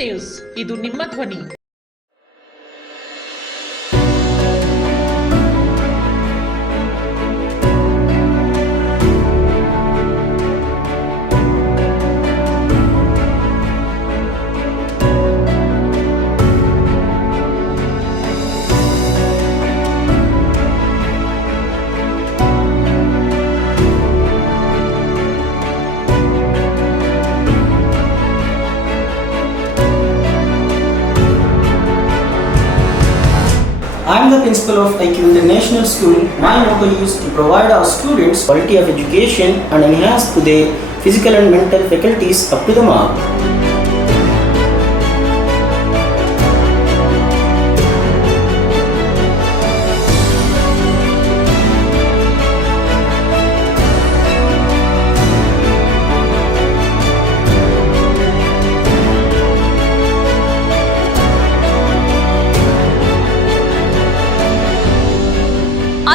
News, ಇದು ನಿಮ್ಮ ಧ್ವನಿ. I am the principal of IQ International School. My motto is to provide our students quality of education and enhance to their physical and mental faculties up to the mark.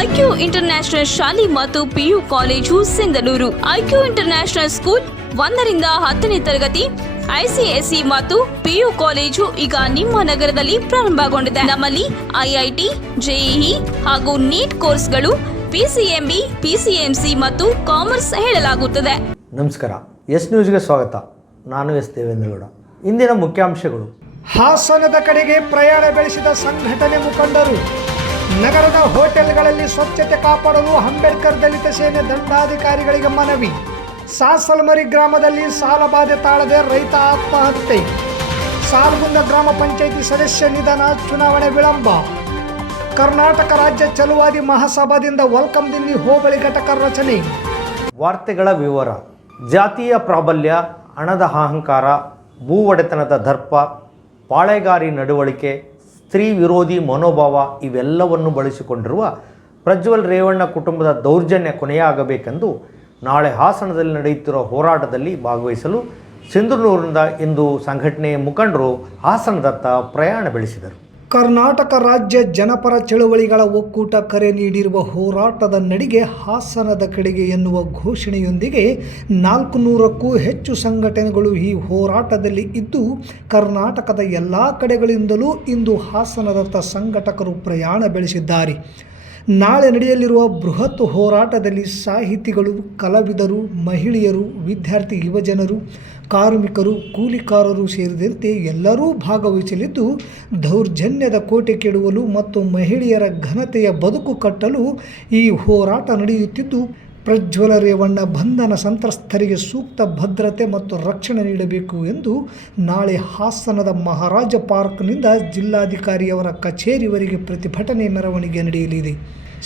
IQ international ಶಾಲೆ ಮತ್ತು PU college Sindhanur. IQ international school 1ರಿಂದ 10ನೇ ತರಗತಿ ICSE ಮತ್ತು PU college ಈಗ ನಿಮ್ಮ ನಗರದಲ್ಲಿ ಪ್ರಾರಂಭಗೊಂಡಿದೆ. ನಮ್ಮಲ್ಲಿ IIT, JEE ಹಾಗೂ ನೀಟ್ ಕೋರ್ಸ್ಗಳು, PCMB, PCMC ಮತ್ತು ಕಾಮರ್ಸ್ ಹೇಳಲಾಗುತ್ತದೆ. ನಮಸ್ಕಾರ, ಎಸ್ ನ್ಯೂಸ್ಗೆ ಸ್ವಾಗತ. ನಾನು ಎಸ್ ದೇವೇಂದ್ರಗೌಡ. ಇಂದಿನ ಮುಖ್ಯಾಂಶಗಳು: ಹಾಸನದ ಕಡೆಗೆ ಪ್ರಯಾಣ ಬೆಳೆಸಿದ ಸಂಘಟನೆ ಮುಖಂಡರು. ನಗರದ ಹೋಟೆಲ್ಗಳಲ್ಲಿ ಸ್ವಚ್ಛತೆ ಕಾಪಾಡಲು ಅಂಬೇಡ್ಕರ್ ದಲಿತ ಸೇನೆ ದಂಡಾಧಿಕಾರಿಗಳಿಗೆ ಮನವಿ. ಸಾಸಲಮರಿ ಗ್ರಾಮದಲ್ಲಿ ಸಾಲಬಾಧೆ ತಾಳದೆ ರೈತ ಆತ್ಮಹತ್ಯೆ. ಸಾಲ್ಗುಂದ ಗ್ರಾಮ ಪಂಚಾಯಿತಿ ಸದಸ್ಯ ನಿಧನ, ಚುನಾವಣೆ ವಿಳಂಬ. ಕರ್ನಾಟಕ ರಾಜ್ಯ ಛಲವಾದಿ ಮಹಾಸಭಾದಿಂದ ವೆಲ್ಕಮ್ ದಿಲ್ಲಿ ಹೋಬಳಿ ಘಟಕ ರಚನೆ. ವಾರ್ತೆಗಳ ವಿವರ. ಜಾತಿಯ ಪ್ರಾಬಲ್ಯ, ಹಣದ ಅಹಂಕಾರ, ಭೂ ಒಡೆತನದ ದರ್ಪ, ಪಾಳೆಗಾರಿ ನಡವಳಿಕೆ, ಸ್ತ್ರೀ ವಿರೋಧಿ ಮನೋಭಾವ ಇವೆಲ್ಲವನ್ನು ಬಳಸಿಕೊಂಡಿರುವ ಪ್ರಜ್ವಲ್ ರೇವಣ್ಣ ಕುಟುಂಬದ ದೌರ್ಜನ್ಯ ಕೊನೆಯಾಗಬೇಕೆಂದು ನಾಳೆ ಹಾಸನದಲ್ಲಿ ನಡೆಯುತ್ತಿರುವ ಹೋರಾಟದಲ್ಲಿ ಭಾಗವಹಿಸಲು ಸಿಂಧನೂರಿನಿಂದ ಇಂದು ಸಂಘಟನೆಯ ಮುಖಂಡರು ಹಾಸನದತ್ತ ಪ್ರಯಾಣ ಬೆಳೆಸಿದರು. ಕರ್ನಾಟಕ ರಾಜ್ಯ ಜನಪರ ಚಳವಳಿಗಳ ಒಕ್ಕೂಟ ಕರೆ ನೀಡಿರುವ ಹೋರಾಟದ ನಡಿಗೆ ಹಾಸನದ ಕಡೆಗೆ ಎನ್ನುವ ಘೋಷಣೆಯೊಂದಿಗೆ 400ಕ್ಕೂ ಹೆಚ್ಚು ಸಂಘಟನೆಗಳು ಈ ಹೋರಾಟದಲ್ಲಿ ಇದ್ದು, ಕರ್ನಾಟಕದ ಎಲ್ಲ ಕಡೆಗಳಿಂದಲೂ ಇಂದು ಹಾಸನದತ್ತ ಸಂಘಟಕರು ಪ್ರಯಾಣ ಬೆಳೆಸಿದ್ದಾರೆ. ನಾಳೆ ನಡೆಯಲಿರುವ ಬೃಹತ್ ಹೋರಾಟದಲ್ಲಿ ಸಾಹಿತಿಗಳು, ಕಲಾವಿದರು, ಮಹಿಳೆಯರು, ವಿದ್ಯಾರ್ಥಿ ಯುವಜನರು, ಕಾರ್ಮಿಕರು, ಕೂಲಿಕಾರರು ಸೇರಿದಂತೆ ಎಲ್ಲರೂ ಭಾಗವಹಿಸಲಿದ್ದು, ದೌರ್ಜನ್ಯದ ಕೋಟೆ ಕೆಡವಲು ಮತ್ತು ಮಹಿಳೆಯರ ಘನತೆಯ ಬದುಕು ಕಟ್ಟಲು ಈ ಹೋರಾಟ ನಡೆಯುತ್ತಿದ್ದು, ಪ್ರಜ್ವಲ ರೇವಣ್ಣ ಬಂಧನ ಸಂತ್ರಸ್ತರಿಗೆ ಸೂಕ್ತ ಭದ್ರತೆ ಮತ್ತು ರಕ್ಷಣೆ ನೀಡಬೇಕು ಎಂದು ನಾಳೆ ಹಾಸನದ ಮಹಾರಾಜ ಪಾರ್ಕ್ನಿಂದ ಜಿಲ್ಲಾಧಿಕಾರಿಯವರ ಕಚೇರಿವರೆಗೆ ಪ್ರತಿಭಟನೆ ಮೆರವಣಿಗೆ ನಡೆಯಲಿದೆ.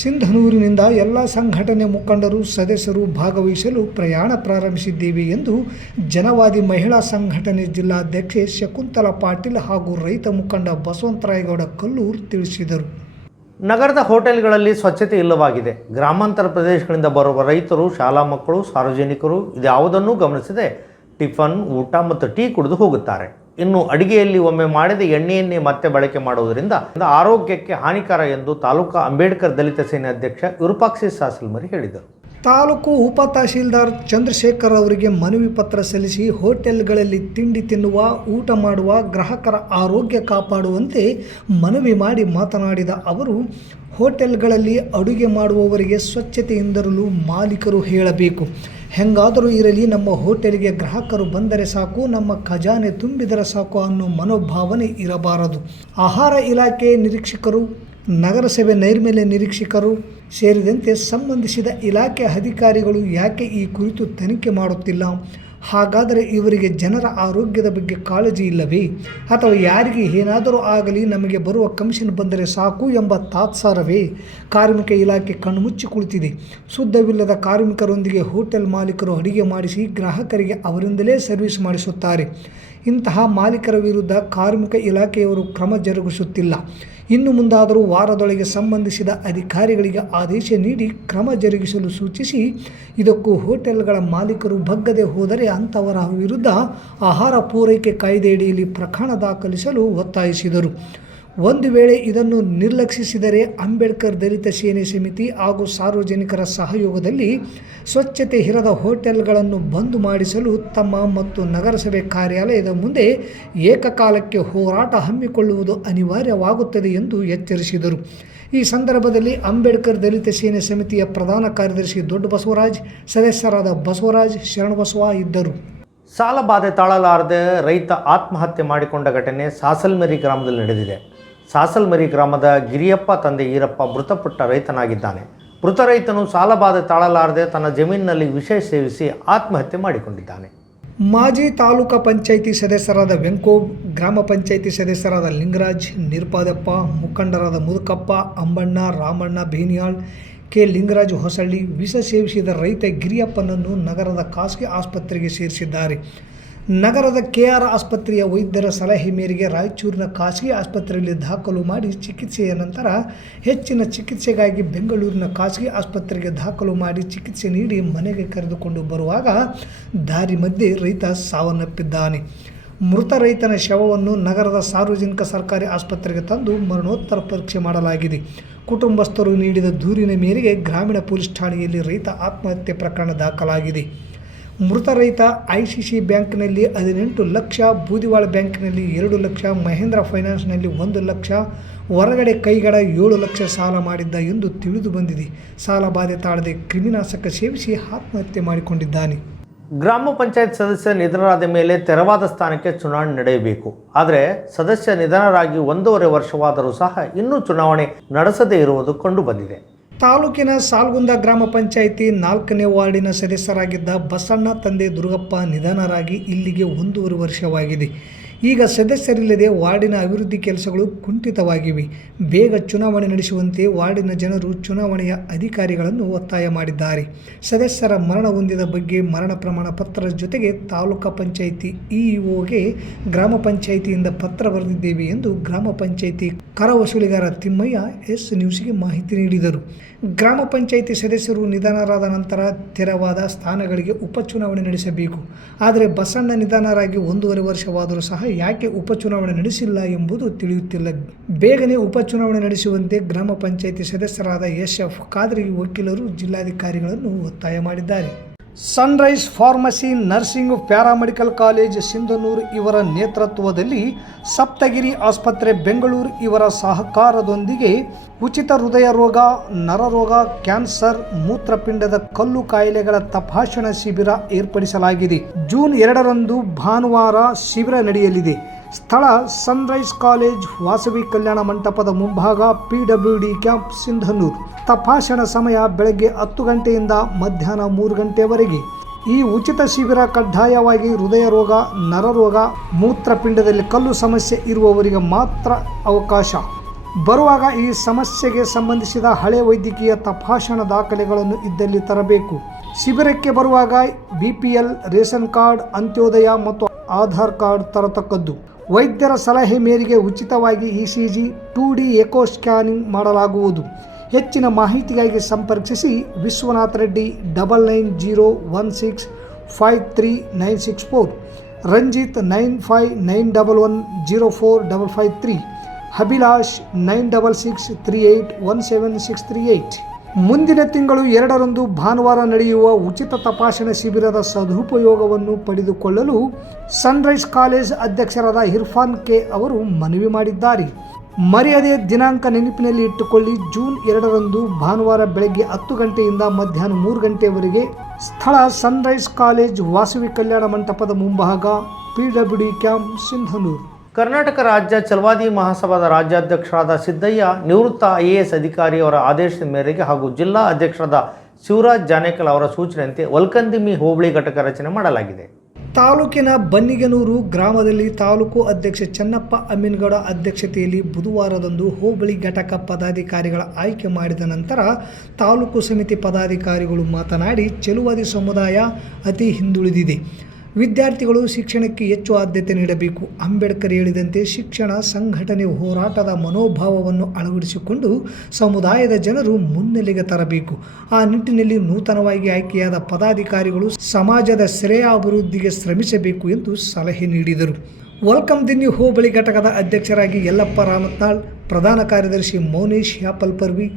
ಸಿಂಧನೂರಿನಿಂದ ಎಲ್ಲ ಸಂಘಟನೆ ಮುಖಂಡರು, ಸದಸ್ಯರು ಭಾಗವಹಿಸಲು ಪ್ರಯಾಣ ಪ್ರಾರಂಭಿಸಿದ್ದೇವೆ ಎಂದು ಜನವಾದಿ ಮಹಿಳಾ ಸಂಘಟನೆ ಜಿಲ್ಲಾಧ್ಯಕ್ಷೆ ಶಕುಂತಲಾ ಪಾಟೀಲ್ ಹಾಗೂ ರೈತ ಮುಖಂಡ ಬಸವಂತರಾಯಗೌಡ ಕಲ್ಲೂರ್ ತಿಳಿಸಿದರು. ನಗರದ ಹೋಟೆಲ್ಗಳಲ್ಲಿ ಸ್ವಚ್ಛತೆ ಇಲ್ಲವಾಗಿದೆ. ಗ್ರಾಮಾಂತರ ಪ್ರದೇಶಗಳಿಂದ ಬರುವ ರೈತರು, ಶಾಲಾ ಮಕ್ಕಳು, ಸಾರ್ವಜನಿಕರು ಇದ್ಯಾವುದನ್ನೂ ಗಮನಿಸದೆ ಟಿಫನ್, ಊಟ ಮತ್ತು ಟೀ ಕುಡಿದು ಹೋಗುತ್ತಾರೆ. ಇನ್ನು ಅಡಿಗೆಯಲ್ಲಿ ಒಮ್ಮೆ ಮಾಡಿದ ಎಣ್ಣೆಯನ್ನೇ ಮತ್ತೆ ಬಳಕೆ ಮಾಡುವುದರಿಂದ ಆರೋಗ್ಯಕ್ಕೆ ಹಾನಿಕರ ಎಂದು ತಾಲೂಕು ಅಂಬೇಡ್ಕರ್ ದಲಿತ ಸೇನೆ ಅಧ್ಯಕ್ಷ ವಿರೂಪಾಕ್ಷ ಸಾಸಲಮರಿ ಹೇಳಿದರು. ತಾಲೂಕು ಉಪ ತಹಶೀಲ್ದಾರ್ ಚಂದ್ರಶೇಖರ್ ಅವರಿಗೆ ಮನವಿ ಪತ್ರ ಸಲ್ಲಿಸಿ ಹೋಟೆಲ್ಗಳಲ್ಲಿ ತಿಂಡಿ ತಿನ್ನುವ, ಊಟ ಮಾಡುವ ಗ್ರಾಹಕರ ಆರೋಗ್ಯ ಕಾಪಾಡುವಂತೆ ಮನವಿ ಮಾಡಿ ಮಾತನಾಡಿದ ಅವರು, ಹೋಟೆಲ್ಗಳಲ್ಲಿ ಅಡುಗೆ ಮಾಡುವವರಿಗೆ ಸ್ವಚ್ಛತೆಯಿಂದಿರಲು ಮಾಲೀಕರು ಹೇಳಬೇಕು. ಹೆಂಗಾದರೂ ಇರಲಿ, ನಮ್ಮ ಹೋಟೆಲ್ಗೆ ಗ್ರಾಹಕರು ಬಂದರೆ ಸಾಕು, ನಮ್ಮ ಖಜಾನೆ ತುಂಬಿದರೆ ಸಾಕು ಅನ್ನೋ ಮನೋಭಾವನೆ ಇರಬಾರದು. ಆಹಾರ ಇಲಾಖೆ ನಿರೀಕ್ಷಕರು, ನಗರಸಭೆ ನೈರ್ಮಲ್ಯ ನಿರೀಕ್ಷಕರು ಸೇರಿದಂತೆ ಸಂಬಂಧಿಸಿದ ಇಲಾಖೆ ಅಧಿಕಾರಿಗಳು ಯಾಕೆ ಈ ಕುರಿತು ತನಿಖೆ ಮಾಡುತ್ತಿಲ್ಲ? ಹಾಗಾದರೆ ಇವರಿಗೆ ಜನರ ಆರೋಗ್ಯದ ಬಗ್ಗೆ ಕಾಳಜಿ ಇಲ್ಲವೇ? ಅಥವಾ ಯಾರಿಗೆ ಏನಾದರೂ ಆಗಲಿ ನಮಗೆ ಬರುವ ಕಮಿಷನ್ ಬಂದರೆ ಸಾಕು ಎಂಬ ತಾತ್ಸಾರವೇ? ಕಾರ್ಮಿಕ ಇಲಾಖೆ ಕಣ್ಮುಚ್ಚಿ ಕುಳಿತಿದೆ. ಶುದ್ಧವಿಲ್ಲದ ಕಾರ್ಮಿಕರೊಂದಿಗೆ ಹೋಟೆಲ್ ಮಾಲೀಕರು ಅಡಿಗೆ ಮಾಡಿಸಿ ಗ್ರಾಹಕರಿಗೆ ಅವರಿಂದಲೇ ಸರ್ವಿಸ್ ಮಾಡಿಸುತ್ತಾರೆ. ಇಂತಹ ಮಾಲೀಕರ ವಿರುದ್ಧ ಕಾರ್ಮಿಕ ಇಲಾಖೆಯವರು ಕ್ರಮ ಜರುಗಿಸುತ್ತಿಲ್ಲ. ಇನ್ನು ಮುಂದಾದರೂ ವಾರದೊಳಗೆ ಸಂಬಂಧಿಸಿದ ಅಧಿಕಾರಿಗಳಿಗೆ ಆದೇಶ ನೀಡಿ ಕ್ರಮ ಜರುಗಿಸಲು ಸೂಚಿಸಿ, ಇದಕ್ಕೂ ಹೋಟೆಲ್ಗಳ ಮಾಲೀಕರು ಬಗ್ಗದೆ ಹೋದರೆ ಅಂಥವರ ವಿರುದ್ಧ ಆಹಾರ ಪೂರೈಕೆ ಕಾಯ್ದೆಯಡಿಯಲ್ಲಿ ಪ್ರಕರಣ ದಾಖಲಿಸಲು ಒತ್ತಾಯಿಸಿದರು. ಒಂದು ವೇಳೆ ಇದನ್ನು ನಿರ್ಲಕ್ಷಿಸಿದರೆ ಅಂಬೇಡ್ಕರ್ ದಲಿತ ಸೇನೆ ಸಮಿತಿ ಹಾಗೂ ಸಾರ್ವಜನಿಕರ ಸಹಯೋಗದಲ್ಲಿ ಸ್ವಚ್ಛತೆ ಇರದ ಹೋಟೆಲ್ಗಳನ್ನು ಬಂದ್ ಮಾಡಿಸಲು ತಮ್ಮ ಮತ್ತು ನಗರಸಭೆ ಕಾರ್ಯಾಲಯದ ಮುಂದೆ ಏಕಕಾಲಕ್ಕೆ ಹೋರಾಟ ಹಮ್ಮಿಕೊಳ್ಳುವುದು ಅನಿವಾರ್ಯವಾಗುತ್ತದೆ ಎಂದು ಎಚ್ಚರಿಸಿದರು. ಈ ಸಂದರ್ಭದಲ್ಲಿ ಅಂಬೇಡ್ಕರ್ ದಲಿತ ಸೇನೆ ಸಮಿತಿಯ ಪ್ರಧಾನ ಕಾರ್ಯದರ್ಶಿ ದೊಡ್ಡ ಬಸವರಾಜ್, ಸದಸ್ಯರಾದ ಬಸವರಾಜ್, ಶರಣಬಸವ ಇದ್ದರು. ಸಾಲಬಾಧೆ ತಾಳಲಾರದೆ ರೈತ ಆತ್ಮಹತ್ಯೆ ಮಾಡಿಕೊಂಡ ಘಟನೆ ಸಾಸಲ್ಮರಿ ಗ್ರಾಮದಲ್ಲಿ ನಡೆದಿದೆ. ಸಾಸಲ್ಮರಿ ಗ್ರಾಮದ ಗಿರಿಯಪ್ಪ ತಂದೆ ಈರಪ್ಪ ಮೃತಪಟ್ಟ ರೈತನಾಗಿದ್ದಾನೆ. ಮೃತ ರೈತನು ಸಾಲಬಾಧೆ ತಾಳಲಾರದೆ ತನ್ನ ಜಮೀನಿನಲ್ಲಿ ವಿಷ ಸೇವಿಸಿ ಆತ್ಮಹತ್ಯೆ ಮಾಡಿಕೊಂಡಿದ್ದಾನೆ. ಮಾಜಿ ತಾಲೂಕಾ ಪಂಚಾಯಿತಿ ಸದಸ್ಯರಾದ ವೆಂಕೋಬ್, ಗ್ರಾಮ ಪಂಚಾಯಿತಿ ಸದಸ್ಯರಾದ ಲಿಂಗರಾಜ್, ನಿರ್ಪಾದಪ್ಪ, ಮುಖಂಡರಾದ ಮುದುಕಪ್ಪ, ಅಂಬಣ್ಣ, ರಾಮಣ್ಣ ಬೇನಿಯಾಳ್, ಕೆ ಲಿಂಗರಾಜ್ ಹೊಸಳ್ಳಿ ವಿಷ ಸೇವಿಸಿದ ರೈತ ಗಿರಿಯಪ್ಪನನ್ನು ನಗರದ ಖಾಸಗಿ ಆಸ್ಪತ್ರೆಗೆ ಸೇರಿಸಿದ್ದಾರೆ. ನಗರದ KR ಆಸ್ಪತ್ರೆಯ ವೈದ್ಯರ ಸಲಹೆ ಮೇರೆಗೆ ರಾಯಚೂರಿನ ಖಾಸಗಿ ಆಸ್ಪತ್ರೆಯಲ್ಲಿ ದಾಖಲು ಮಾಡಿ ಚಿಕಿತ್ಸೆಯ ನಂತರ ಹೆಚ್ಚಿನ ಚಿಕಿತ್ಸೆಗಾಗಿ ಬೆಂಗಳೂರಿನ ಖಾಸಗಿ ಆಸ್ಪತ್ರೆಗೆ ದಾಖಲು ಮಾಡಿ ಚಿಕಿತ್ಸೆ ನೀಡಿ ಮನೆಗೆ ಕರೆದುಕೊಂಡು ಬರುವಾಗ ದಾರಿ ಮಧ್ಯೆ ರೈತ ಸಾವನ್ನಪ್ಪಿದ್ದಾನೆ. ಮೃತ ರೈತನ ಶವವನ್ನು ನಗರದ ಸಾರ್ವಜನಿಕ ಸರ್ಕಾರಿ ಆಸ್ಪತ್ರೆಗೆ ತಂದು ಮರಣೋತ್ತರ ಪರೀಕ್ಷೆ ಮಾಡಲಾಗಿದೆ. ಕುಟುಂಬಸ್ಥರು ನೀಡಿದ ದೂರಿನ ಮೇರೆಗೆ ಗ್ರಾಮೀಣ ಪೊಲೀಸ್ ಠಾಣೆಯಲ್ಲಿ ರೈತ ಆತ್ಮಹತ್ಯೆ ಪ್ರಕರಣ ದಾಖಲಾಗಿದೆ. ಮೃತ ರೈತ ICC ಬ್ಯಾಂಕ್ನಲ್ಲಿ 18 ಲಕ್ಷ, ಬೂದಿವಾಳ ಬ್ಯಾಂಕ್ನಲ್ಲಿ 2 ಲಕ್ಷ, ಮಹೇಂದ್ರ ಫೈನಾನ್ಸ್ನಲ್ಲಿ 1 ಲಕ್ಷ, ಹೊರಗಡೆ ಕೈಗಡ 7 ಲಕ್ಷ ಸಾಲ ಮಾಡಿದ್ದ ಎಂದು ತಿಳಿದು ಬಂದಿದೆ. ಸಾಲ ಬಾಧೆ ತಾಳದೆ ಕ್ರಿಮಿನಾಶಕ ಸೇವಿಸಿ ಆತ್ಮಹತ್ಯೆ ಮಾಡಿಕೊಂಡಿದ್ದಾನೆ. ಗ್ರಾಮ ಪಂಚಾಯತ್ ಸದಸ್ಯ ನಿಧನರಾದ ಮೇಲೆ ತೆರವಾದ ಸ್ಥಾನಕ್ಕೆ ಚುನಾವಣೆ ನಡೆಯಬೇಕು. ಆದರೆ ಸದಸ್ಯ ನಿಧನರಾಗಿ 1.5 ವರ್ಷವಾದರೂ ಸಹ ಇನ್ನೂ ಚುನಾವಣೆ ನಡೆಸದೇ ಇರುವುದು ಕಂಡುಬಂದಿದೆ. ತಾಲೂಕಿನ ಸಾಲ್ಗುಂದ ಗ್ರಾಮ ಪಂಚಾಯಿತಿ 4ನೇ ವಾರ್ಡಿನ ಸದಸ್ಯರಾಗಿದ್ದ ಬಸಣ್ಣ ತಂದೆ ದುರ್ಗಪ್ಪ ನಿಧನರಾಗಿ ಇಲ್ಲಿಗೆ 1.5 ವರ್ಷವಾಗಿದೆ. ಈಗ ಸದಸ್ಯರಿಲ್ಲದೆ ವಾರ್ಡಿನ ಅಭಿವೃದ್ಧಿ ಕೆಲಸಗಳು ಕುಂಠಿತವಾಗಿವೆ. ಬೇಗ ಚುನಾವಣೆ ನಡೆಸುವಂತೆ ವಾರ್ಡಿನ ಜನರು ಚುನಾವಣೆಯ ಅಧಿಕಾರಿಗಳನ್ನು ಒತ್ತಾಯ ಮಾಡಿದ್ದಾರೆ. ಸದಸ್ಯರ ಮರಣ ಹೊಂದಿದ ಬಗ್ಗೆ ಮರಣ ಪ್ರಮಾಣ ಪತ್ರದ ಜೊತೆಗೆ ತಾಲೂಕಾ ಪಂಚಾಯಿತಿ EOಗೆ ಗ್ರಾಮ ಪಂಚಾಯಿತಿಯಿಂದ ಪತ್ರ ಬರೆದಿದ್ದೇವೆ ಎಂದು ಗ್ರಾಮ ಪಂಚಾಯಿತಿ ಕರ ವಸೂಲಿಗಾರ ತಿಮ್ಮಯ್ಯ ಎಸ್ ನ್ಯೂಸ್ಗೆ ಮಾಹಿತಿ ನೀಡಿದರು. ಗ್ರಾಮ ಪಂಚಾಯಿತಿ ಸದಸ್ಯರು ನಿಧನರಾದ ನಂತರ ತೆರವಾದ ಸ್ಥಾನಗಳಿಗೆ ಉಪಚುನಾವಣೆ ನಡೆಸಬೇಕು. ಆದರೆ ಬಸಣ್ಣ ನಿಧನರಾಗಿ 1.5 ವರ್ಷವಾದರೂ ಸಹ ಯಾಕೆ ಉಪಚುನಾವಣೆ ನಡೆಸಿಲ್ಲ ಎಂಬುದು ತಿಳಿಯುತ್ತಿಲ್ಲ. ಬೇಗನೆ ಉಪಚುನಾವಣೆ ನಡೆಸುವಂತೆ ಗ್ರಾಮ ಪಂಚಾಯಿತಿ ಸದಸ್ಯರಾದ SF ಖಾದ್ರಿ ವಕೀಲರು ಜಿಲ್ಲಾಧಿಕಾರಿಗಳನ್ನು ಒತ್ತಾಯ ಮಾಡಿದ್ದಾರೆ. Sunrise pharmacy, nursing, paramedical college Sindhanur ಇವರ ನೇತೃತ್ವದಲ್ಲಿ ಸಪ್ತಗಿರಿ ಆಸ್ಪತ್ರೆ ಬೆಂಗಳೂರು ಇವರ ಸಹಕಾರದೊಂದಿಗೆ ಉಚಿತ ಹೃದಯ ರೋಗ, ನರರೋಗ, ಕ್ಯಾನ್ಸರ್, ಮೂತ್ರಪಿಂಡದ ಕಲ್ಲು ಕಾಯಿಲೆಗಳ ತಪಾಸಣಾ ಶಿಬಿರ ಏರ್ಪಡಿಸಲಾಗಿದೆ. ಜೂನ್ 2ರಂದು ಭಾನುವಾರ ಶಿಬಿರ ನಡೆಯಲಿದೆ. ಸ್ಥಳ ಸನ್ರೈಸ್ ಕಾಲೇಜ್, ವಾಸವಿ ಕಲ್ಯಾಣ ಮಂಟಪದ ಮುಂಭಾಗ, PWD ಕ್ಯಾಂಪ್, ಸಿಂಧನೂರು. ತಪಾಸಣಾ ಸಮಯ ಬೆಳಗ್ಗೆ 10 ಗಂಟೆಯಿಂದ ಮಧ್ಯಾಹ್ನ 3 ಗಂಟೆವರೆಗೆ. ಈ ಉಚಿತ ಶಿಬಿರ ಕಡ್ಡಾಯವಾಗಿ ಹೃದಯ ರೋಗ, ನರರೋಗ, ಮೂತ್ರಪಿಂಡದಲ್ಲಿ ಕಲ್ಲು ಸಮಸ್ಯೆ ಇರುವವರಿಗೆ ಮಾತ್ರ ಅವಕಾಶ. ಬರುವಾಗ ಈ ಸಮಸ್ಯೆಗೆ ಸಂಬಂಧಿಸಿದ ಹಳೆ ವೈದ್ಯಕೀಯ ತಪಾಸಣಾ ದಾಖಲೆಗಳನ್ನು ಇದ್ದಲ್ಲಿ ತರಬೇಕು. ಶಿಬಿರಕ್ಕೆ ಬರುವಾಗ BPL, ರೇಷನ್ ಕಾರ್ಡ್, ಅಂತ್ಯೋದಯ ಮತ್ತು ಆಧಾರ್ ಕಾರ್ಡ್ ತರತಕ್ಕದ್ದು. ವೈದ್ಯರ ಸಲಹೆ ಮೇರೆಗೆ ಉಚಿತವಾಗಿ ECG, 2D ಎಕೋ ಸ್ಕ್ಯಾನಿಂಗ್ ಮಾಡಲಾಗುವುದು. ಹೆಚ್ಚಿನ ಮಾಹಿತಿಗಾಗಿ ಸಂಪರ್ಕಿಸಿ ವಿಶ್ವನಾಥ್ ರೆಡ್ಡಿ 9901653964, ರಂಜಿತ್ 9591104553, ಅಭಿಲಾಷ್ 9663817638. ಮುಂದಿನ ತಿಂಗಳು 2ರಂದು ಭಾನುವಾರ ನಡೆಯುವ ಉಚಿತ ತಪಾಸಣೆ ಶಿಬಿರದ ಸದುಪಯೋಗವನ್ನು ಪಡೆದುಕೊಳ್ಳಲು ಸನ್ರೈಸ್ ಕಾಲೇಜ್ ಅಧ್ಯಕ್ಷರಾದ ಇರ್ಫಾನ್ K ಅವರು ಮನವಿ ಮಾಡಿದ್ದಾರೆ. ಮರ್ಯಾದೆ ದಿನಾಂಕ ನೆನಪಿನಲ್ಲಿ ಇಟ್ಟುಕೊಳ್ಳಿ. ಜೂನ್ 2ರಂದು ಭಾನುವಾರ ಬೆಳಗ್ಗೆ 10 ಗಂಟೆಯಿಂದ ಮಧ್ಯಾಹ್ನ 3 ಗಂಟೆವರೆಗೆ. ಸ್ಥಳ ಸನ್ರೈಸ್ ಕಾಲೇಜ್, ವಾಸವಿ ಕಲ್ಯಾಣ ಮಂಟಪದ ಮುಂಭಾಗ, PWD ಕ್ಯಾಂಪ್, ಸಿಂಧನೂರು. ಕರ್ನಾಟಕ ರಾಜ್ಯ ಛಲವಾದಿ ಮಹಾಸಭಾದ ರಾಜ್ಯಾಧ್ಯಕ್ಷರಾದ ಸಿದ್ದಯ್ಯ ನಿವೃತ್ತ IAS ಅಧಿಕಾರಿಯವರ ಆದೇಶದ ಮೇರೆಗೆ ಹಾಗೂ ಜಿಲ್ಲಾ ಅಧ್ಯಕ್ಷರಾದ ಶಿವರಾಜ್ ಜಾನೇಕಲ್ ಅವರ ಸೂಚನೆಯಂತೆ ವಲ್ಕಂದಿಮಿ ಹೋಬಳಿ ಘಟಕ ರಚನೆ ಮಾಡಲಾಗಿದೆ. ತಾಲೂಕಿನ ಬನ್ನಿಗನೂರು ಗ್ರಾಮದಲ್ಲಿ ತಾಲೂಕು ಅಧ್ಯಕ್ಷ ಚನ್ನಪ್ಪ ಅಮೀನ್ಗೌಡ ಅಧ್ಯಕ್ಷತೆಯಲ್ಲಿ ಬುಧವಾರದಂದು ಹೋಬಳಿ ಘಟಕ ಪದಾಧಿಕಾರಿಗಳ ಆಯ್ಕೆ ಮಾಡಿದ ನಂತರ ತಾಲೂಕು ಸಮಿತಿ ಪದಾಧಿಕಾರಿಗಳು ಮಾತನಾಡಿ, ಛಲವಾದಿ ಸಮುದಾಯ ಅತಿ ಹಿಂದುಳಿದಿದೆ. ವಿದ್ಯಾರ್ಥಿಗಳು ಶಿಕ್ಷಣಕ್ಕೆ ಹೆಚ್ಚು ಆದ್ಯತೆ ನೀಡಬೇಕು. ಅಂಬೇಡ್ಕರ್ ಹೇಳಿದಂತೆ ಶಿಕ್ಷಣ, ಸಂಘಟನೆ, ಹೋರಾಟದ ಮನೋಭಾವವನ್ನು ಅಳವಡಿಸಿಕೊಂಡು ಸಮುದಾಯದ ಜನರು ಮುನ್ನೆಲೆಗೆ ತರಬೇಕು. ಆ ನಿಟ್ಟಿನಲ್ಲಿ ನೂತನವಾಗಿ ಆಯ್ಕೆಯಾದ ಪದಾಧಿಕಾರಿಗಳು ಸಮಾಜದ ಶ್ರೇಯಾಭಿವೃದ್ಧಿಗೆ ಶ್ರಮಿಸಬೇಕು ಎಂದು ಸಲಹೆ ನೀಡಿದರು. ವೆಲ್ಕಮ್ ದಿನ್ನಿ ಹೋಬಳಿ ಘಟಕದ ಅಧ್ಯಕ್ಷರಾಗಿ ಯಲ್ಲಪ್ಪ ರಾಮತ್ನಾಳ್, ಪ್ರಧಾನ ಕಾರ್ಯದರ್ಶಿ ಮೌನೇಶ್ ಯಾಪಲ್ಪರ್ವಿ,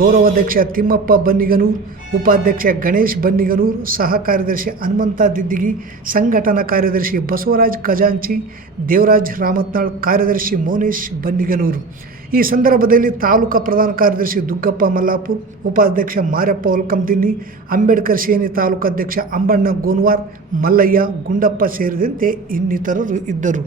ಗೌರವಾಧ್ಯಕ್ಷ ತಿಮ್ಮಪ್ಪ ಬನ್ನಿಗನೂರ್, ಉಪಾಧ್ಯಕ್ಷ ಗಣೇಶ್ ಬನ್ನಿಗನೂರ್, ಸಹ ಕಾರ್ಯದರ್ಶಿ ಹನುಮಂತ ದಿದ್ದಿಗಿ, ಸಂಘಟನಾ ಕಾರ್ಯದರ್ಶಿ ಬಸವರಾಜ್ ಖಜಾಂಚಿ, ದೇವರಾಜ್ ರಾಮತ್ನಾಳ್, ಕಾರ್ಯದರ್ಶಿ ಮೌನೇಶ್ ಬನ್ನಿಗನೂರು. ಈ ಸಂದರ್ಭದಲ್ಲಿ ತಾಲೂಕಾ ಪ್ರಧಾನ ಕಾರ್ಯದರ್ಶಿ ದುಗ್ಗಪ್ಪ ಮಲ್ಲಾಪುರ್, ಉಪಾಧ್ಯಕ್ಷ ಮಾರಪ್ಪ ವಲ್ಕಂದಿನ್ನಿ, ಅಂಬೇಡ್ಕರ್ ಸೇನೆ ತಾಲೂಕಾಧ್ಯಕ್ಷ ಅಂಬಣ್ಣ ಗೋನ್ವಾರ್, ಮಲ್ಲಯ್ಯ, ಗುಂಡಪ್ಪ ಸೇರಿದಂತೆ ಇನ್ನಿತರರು ಇದ್ದರು.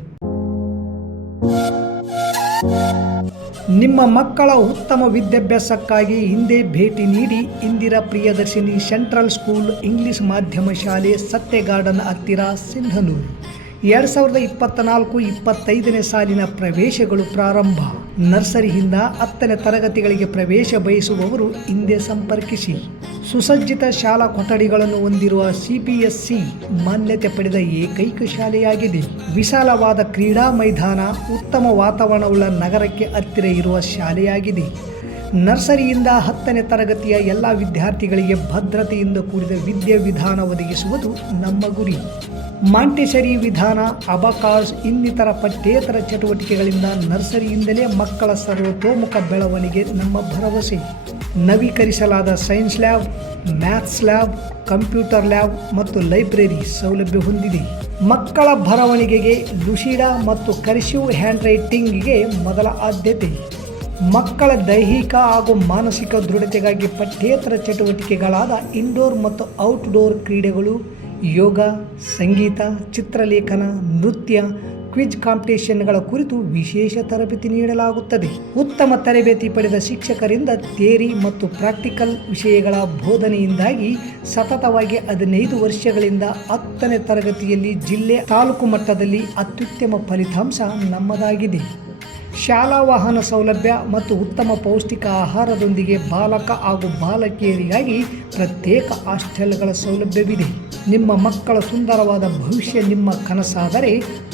ನಿಮ್ಮ ಮಕ್ಕಳ ಉತ್ತಮ ವಿದ್ಯಾಭ್ಯಾಸಕ್ಕಾಗಿ ಹಿಂದೆ ಭೇಟಿ ನೀಡಿ Indira Priyadarshini central school English ಮಾಧ್ಯಮ ಶಾಲೆ, ಸತ್ಯ ಗಾರ್ಡನ್ ಹತ್ತಿರ, ಸಿಂಧನೂರು. 2024-25ನೇ ಸಾಲಿನ ಪ್ರವೇಶಗಳು ಪ್ರಾರಂಭ. ನರ್ಸರಿಯಿಂದ 10ನೇ ತರಗತಿಗಳಿಗೆ ಪ್ರವೇಶ ಬಯಸುವವರು ಹಿಂದೆ ಸಂಪರ್ಕಿಸಿ. ಸುಸಜ್ಜಿತ ಶಾಲಾ ಕೊಠಡಿಗಳನ್ನು ಹೊಂದಿರುವ CPSC ಮಾನ್ಯತೆ ಪಡೆದ ಏಕೈಕ ಶಾಲೆಯಾಗಿದೆ. ವಿಶಾಲವಾದ ಕ್ರೀಡಾ ಮೈದಾನ, ಉತ್ತಮ ವಾತಾವರಣವುಳ್ಳ ನಗರಕ್ಕೆ ಹತ್ತಿರ ಇರುವ ಶಾಲೆಯಾಗಿದೆ. ನರ್ಸರಿಯಿಂದ 10ನೇ ತರಗತಿಯ ಎಲ್ಲ ವಿದ್ಯಾರ್ಥಿಗಳಿಗೆ ಭದ್ರತೆಯಿಂದ ಕೂಡಿದ ವಿದ್ಯಾವಿಧಾನ ಒದಗಿಸುವುದು ನಮ್ಮ ಗುರಿ. ಮಾಂಟೆಸರಿ ವಿಧಾನ, ಅಬಕಾಸ್ ಇನ್ನಿತರ ಪಠ್ಯೇತರ ಚಟುವಟಿಕೆಗಳಿಂದ ನರ್ಸರಿಯಿಂದಲೇ ಮಕ್ಕಳ ಸರ್ವತೋಮುಖ ಬೆಳವಣಿಗೆ ನಮ್ಮ ಭರವಸೆ. ನವೀಕರಿಸಲಾದ science lab, maths lab, computer lab ಮತ್ತು ಲೈಬ್ರರಿ ಸೌಲಭ್ಯ ಹೊಂದಿದೆ. ಮಕ್ಕಳ ಬರವಣಿಗೆಗೆ ಲುಸಿಡಾ ಮತ್ತು ಕರ್ಸಿವ್ ಹ್ಯಾಂಡ್ ರೈಟಿಂಗ್ಗೆ ಮೊದಲ ಆದ್ಯತೆ. ಮಕ್ಕಳ ದೈಹಿಕ ಹಾಗೂ ಮಾನಸಿಕ ದೃಢತೆಗಾಗಿ ಪಠ್ಯೇತರ ಚಟುವಟಿಕೆಗಳಾದ ಇಂಡೋರ್ ಮತ್ತು ಔಟ್ಡೋರ್ ಕ್ರೀಡೆಗಳು, ಯೋಗ, ಸಂಗೀತ, ಚಿತ್ರಲೇಖನ, ನೃತ್ಯ, ಕ್ವಿಜ್ ಕಾಂಪಿಟೇಷನ್ಗಳ ಕುರಿತು ವಿಶೇಷ ತರಬೇತಿ ನೀಡಲಾಗುತ್ತದೆ. ಉತ್ತಮ ತರಬೇತಿ ಪಡೆದ ಶಿಕ್ಷಕರಿಂದ ಥಿಯರಿ ಮತ್ತು ಪ್ರಾಕ್ಟಿಕಲ್ ವಿಷಯಗಳ ಬೋಧನೆಯಿಂದಾಗಿ ಸತತವಾಗಿ 15 ವರ್ಷಗಳಿಂದ 10ನೇ ತರಗತಿಯಲ್ಲಿ ಜಿಲ್ಲೆ, ತಾಲೂಕು ಮಟ್ಟದಲ್ಲಿ ಅತ್ಯುತ್ತಮ ಫಲಿತಾಂಶ ನಮ್ಮದಾಗಿದೆ. ಶಾಲಾ ವಾಹನ ಸೌಲಭ್ಯ ಮತ್ತು ಉತ್ತಮ ಪೌಷ್ಟಿಕ ಆಹಾರದೊಂದಿಗೆ ಬಾಲಕ ಹಾಗೂ ಬಾಲಕಿಯರಿಗಾಗಿ ಪ್ರತ್ಯೇಕ ಹಾಸ್ಟೆಲ್ಗಳ ಸೌಲಭ್ಯವಿದೆ. ನಿಮ್ಮ ಮಕ್ಕಳ ಸುಂದರವಾದ ಭವಿಷ್ಯ ನಿಮ್ಮ ಕನಸಾದರೆ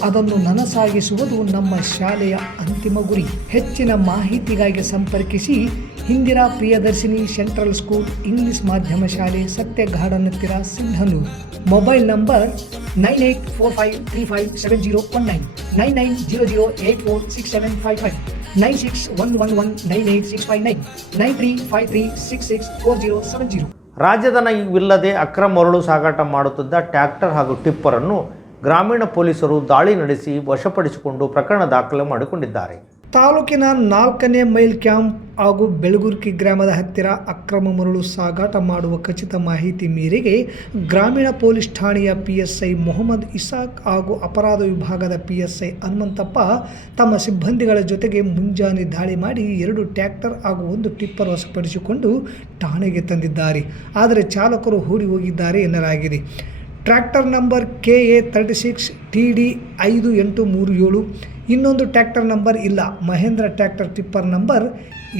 ಅದನ್ನು ನನಸಾಗಿಸುವುದು ನಮ್ಮ ಶಾಲೆಯ ಅಂತಿಮ ಗುರಿ. ಹೆಚ್ಚಿನ ಮಾಹಿತಿಗಾಗಿ ಸಂಪರ್ಕಿಸಿ Indira Priyadarshini central school English ಮಾಧ್ಯಮ ಶಾಲೆ, ಸತ್ಯ ಗಾರ್ಡನ್ ಹತ್ತಿರ, ಸಿಂಧನೂರು. Mobile number 9845357019, 9900846755, 9611198659, 9353664070. ರಾಜಧನವಿಲ್ಲದೆ ಅಕ್ರಮ ಮರಳು ಸಾಗಾಟ ಮಾಡುತ್ತಿದ್ದ ಟ್ರ್ಯಾಕ್ಟರ್ ಹಾಗೂ ಟಿಪ್ಪರನ್ನು ಗ್ರಾಮೀಣ ಪೊಲೀಸರು ದಾಳಿ ನಡೆಸಿ ವಶಪಡಿಸಿಕೊಂಡು ಪ್ರಕರಣ ದಾಖಲು ಮಾಡಿಕೊಂಡಿದ್ದಾರೆ. ತಾಲೂಕಿನ 4ನೇ ಮೈಲ್ ಕ್ಯಾಂಪ್ ಹಾಗೂ ಬೆಳಗುರ್ಕಿ ಗ್ರಾಮದ ಹತ್ತಿರ ಅಕ್ರಮ ಮರಳು ಸಾಗಾಟ ಮಾಡುವ ಖಚಿತ ಮಾಹಿತಿ ಮೇರೆಗೆ ಗ್ರಾಮೀಣ ಪೊಲೀಸ್ ಠಾಣೆಯ PSI ಮೊಹಮ್ಮದ್ ಇಸಾಕ್ ಹಾಗೂ ಅಪರಾಧ ವಿಭಾಗದ PSI ಹನುಮಂತಪ್ಪ ತಮ್ಮ ಸಿಬ್ಬಂದಿಗಳ ಜೊತೆಗೆ ಮುಂಜಾನೆ ದಾಳಿ ಮಾಡಿ 2 ಟ್ರ್ಯಾಕ್ಟರ್ ಹಾಗೂ 1 ಟಿಪ್ಪರ್ ವಶಪಡಿಸಿಕೊಂಡು ಠಾಣೆಗೆ ತಂದಿದ್ದಾರೆ. ಆದರೆ ಚಾಲಕರು ಓಡಿ ಹೋಗಿದ್ದಾರೆ ಎನ್ನಲಾಗಿದೆ. ಟ್ರ್ಯಾಕ್ಟರ್ ನಂಬರ್ KA 36 TD 5837, ಇನ್ನೊಂದು ಟ್ರ್ಯಾಕ್ಟರ್ ನಂಬರ್ ಇಲ್ಲ. Mahindra tractor tipper number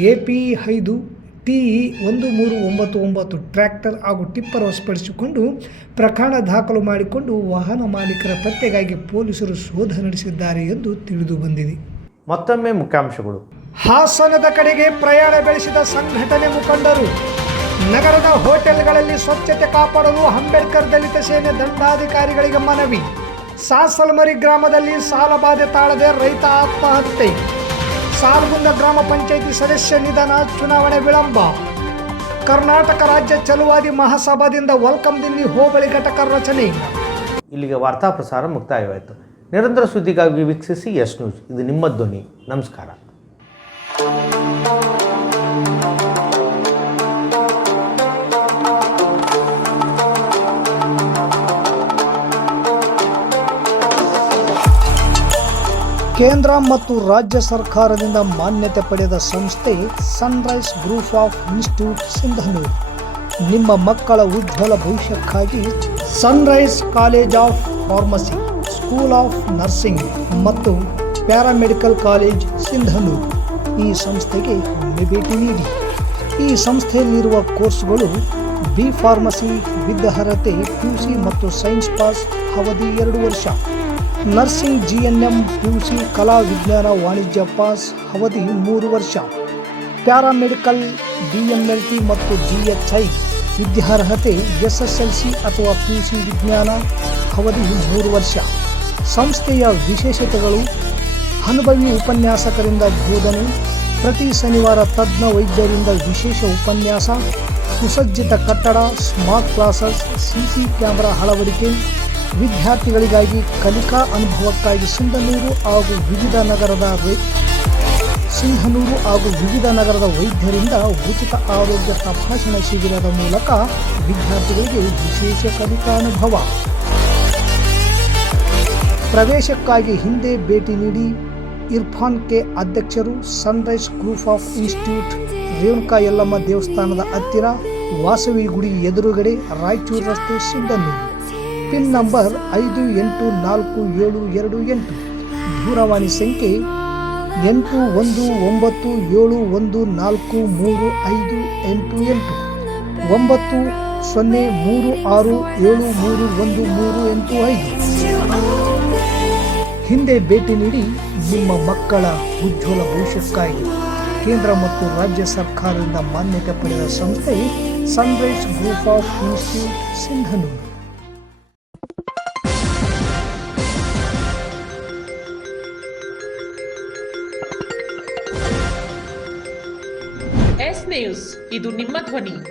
AP 5 TE 1399 tractor ಹಾಗೂ ಟಿಪ್ಪರ್ ವಶಪಡಿಸಿಕೊಂಡು ಪ್ರಕರಣ ದಾಖಲು ಮಾಡಿಕೊಂಡು ವಾಹನ ಮಾಲೀಕರ ಪತ್ತೆಗಾಗಿ ಪೊಲೀಸರು ಶೋಧ ನಡೆಸಿದ್ದಾರೆ ಎಂದು ತಿಳಿದು ಬಂದಿದೆ. ಮತ್ತೊಮ್ಮೆ ಮುಖ್ಯಾಂಶಗಳು. ಹಾಸನದ ಕಡೆಗೆ ಪ್ರಯಾಣ ಬೆಳೆಸಿದ ಸಂಘಟನೆ ಮುಖಂಡರು. ನಗರದ ಹೋಟೆಲ್ಗಳಲ್ಲಿ ಸ್ವಚ್ಛತೆ ಕಾಪಾಡಲು ಅಂಬೇಡ್ಕರ್ ದಲಿತ ಸೇನೆ ದಂಡಾಧಿಕಾರಿಗಳಿಗೆ ಮನವಿ. ಸಾಸಲಮರಿ ಗ್ರಾಮದಲ್ಲಿ ಸಾಲಬಾಧೆ ತಾಳದೆ ರೈತ ಆತ್ಮಹತ್ಯೆ. ಸಾಲ್ಗುಂದ ಗ್ರಾಮ ಪಂಚಾಯಿತಿ ಸದಸ್ಯ ನಿಧನ, ಚುನಾವಣೆ ವಿಳಂಬ. ಕರ್ನಾಟಕ ರಾಜ್ಯ ಛಲವಾದಿ ಮಹಾಸಭಾದಿಂದ ವೆಲ್ಕಮ್ ದಿನ್ನಿ ಹೋಬಳಿ ಘಟಕ ರಚನೆ. ಇಲ್ಲಿಗೆ ವಾರ್ತಾ ಪ್ರಸಾರ ಮುಕ್ತಾಯವಾಯಿತು. ನಿರಂತರ ಸುದ್ದಿಗಾಗಿ ವೀಕ್ಷಿಸಿ ಎಸ್ ನ್ಯೂಸ್. ಇದು ನಿಮ್ಮ ಧ್ವನಿ. ನಮಸ್ಕಾರ. ಕೇಂದ್ರ ಮತ್ತು ರಾಜ್ಯ ಸರ್ಕಾರದಿಂದ ಮಾನ್ಯತೆ ಪಡೆದ ಸಂಸ್ಥೆ Sunrise Group of Institute, Sindhanur. ನಿಮ್ಮ ಮಕ್ಕಳ ಉಜ್ವಲ ಭವಿಷ್ಯಕ್ಕಾಗಿ Sunrise college of pharmacy, school of nursing ಮತ್ತು ಪ್ಯಾರಾಮೆಡಿಕಲ್ ಕಾಲೇಜ್, ಸಿಂಧನೂರು ಈ ಸಂಸ್ಥೆಗೆ ಒಮ್ಮೆ ಭೇಟಿ ನೀಡಿ. ಈ ಸಂಸ್ಥೆಯಲ್ಲಿರುವ ಕೋರ್ಸ್ಗಳು B ಫಾರ್ಮಸಿ ವಿದ್ಯ ಅರ್ಹತೆ PUC ಮತ್ತು ಸೈನ್ಸ್ ಪಾಸ್, ಅವಧಿ 2 ವರ್ಷ. ನರ್ಸಿಂಗ್ GNM PUC ಕಲಾ ವಿಜ್ಞಾನ ವಾಣಿಜ್ಯ ಪಾಸ್, ಅವಧಿ 3 ವರ್ಷ. ಪ್ಯಾರಾಮೆಡಿಕಲ್ DMLT ಮತ್ತು DHI ವಿದ್ಯಾರ್ಹತೆ SSLC ಅಥವಾ PUC ವಿಜ್ಞಾನ, ಅವಧಿ 3 ವರ್ಷ. ಸಂಸ್ಥೆಯ ವಿಶೇಷತೆಗಳು: ಅನುಭವಿ ಉಪನ್ಯಾಸಕರಿಂದ ಬೋಧನೆ, ಪ್ರತಿ ಶನಿವಾರ ತಜ್ಞ ವೈದ್ಯರಿಂದ ವಿಶೇಷ ಉಪನ್ಯಾಸ, ಸುಸಜ್ಜಿತ ಕಟ್ಟಡ, ಸ್ಮಾರ್ಟ್ ಕ್ಲಾಸಸ್, ಸಿಸಿ ಕ್ಯಾಮೆರಾ ಅಳವಡಿಕೆ, ವಿದ್ಯಾರ್ಥಿಗಳಿಗಾಗಿ ಕಲಿಕಾ ಅನುಭವಕ್ಕಾಗಿ ಸಿಂಧನೂರು ಹಾಗೂ ವಿವಿಧ ನಗರದ ವೈದ್ಯರಿಂದ ಉಚಿತ ಆರೋಗ್ಯ ತಪಾಸಣಾ ಶಿಬಿರದ ಮೂಲಕ ವಿದ್ಯಾರ್ಥಿಗಳಿಗೆ ವಿಶೇಷ ಕಲಿಕಾ ಅನುಭವ. ಪ್ರವೇಶಕ್ಕಾಗಿ ಹಿಂದೆ ಭೇಟಿ ನೀಡಿ. ಇರ್ಫಾನ್ ಕೆ ಅಧ್ಯಕ್ಷರು, Sunrise Group of institute, Renuka Yellamma ದೇವಸ್ಥಾನದ ಹತ್ತಿರ, ವಾಸವಿ ಗುಡಿ ಎದುರುಗಡೆ, ರಾಯಚೂರು ರಸ್ತೆ, ಸಿಂಧನೂರು. Pin number 514728. ದೂರವಾಣಿ ಸಂಖ್ಯೆ 8191435388 9036731385. ಹಿಂದೆ ಭೇಟಿ ನೀಡಿ. ನಿಮ್ಮ ಮಕ್ಕಳ ಉಜ್ವಲ ಭವಿಷ್ಯಕ್ಕಾಗಿ ಕೇಂದ್ರ ಮತ್ತು ರಾಜ್ಯ ಸರ್ಕಾರದಿಂದ ಮಾನ್ಯತೆ ಪಡೆದ ಸಂಸ್ಥೆ Sunrise Group of Institute, Sindhanur. S News, ಇದು ನಿಮ್ಮ ಧ್ವನಿ.